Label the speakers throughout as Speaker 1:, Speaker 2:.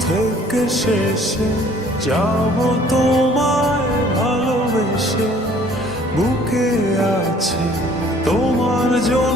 Speaker 1: থেকে শেষে যাব তোমায় ভালোবেসে বুকে আছে তোমার জন্য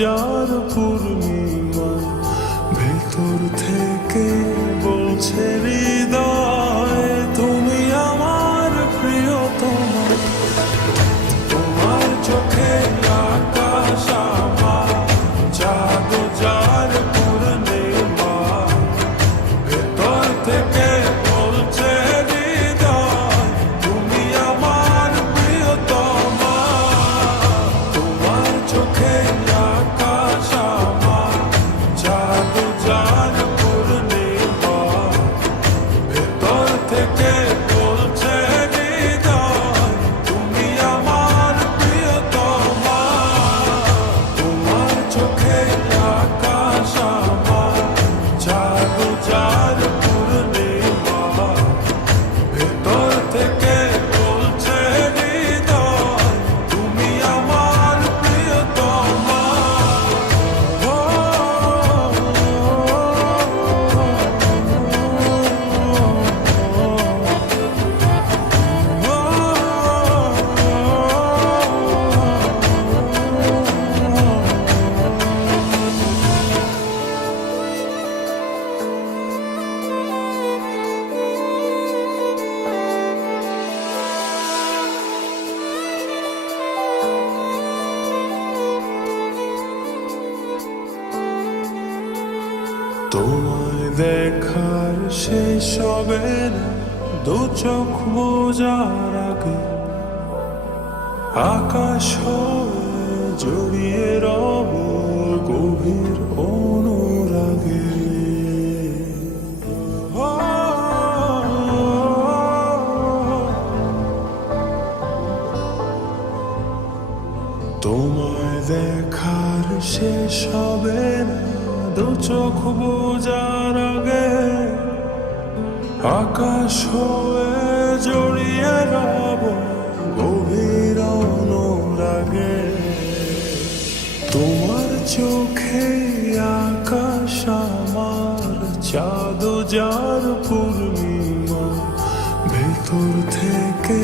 Speaker 1: যার পূর্ণিমা ভেতর থেকে বলছে হৃদয় তোমায় দেখার শেষ হবে দু চোখ বোঝার আগে আকাশ জড়িয়ে রব গভীর অনুরাগে। তোমায় দেখার শেষ হবে না। দু চোখ বোঝার আগে আকাশ হয়ে জড়িয়ে রব গভীর অনুরাগে। তোমার চোখে আকাশ আমার চাঁদ যার পূর্ণিমা, ভেতর থেকে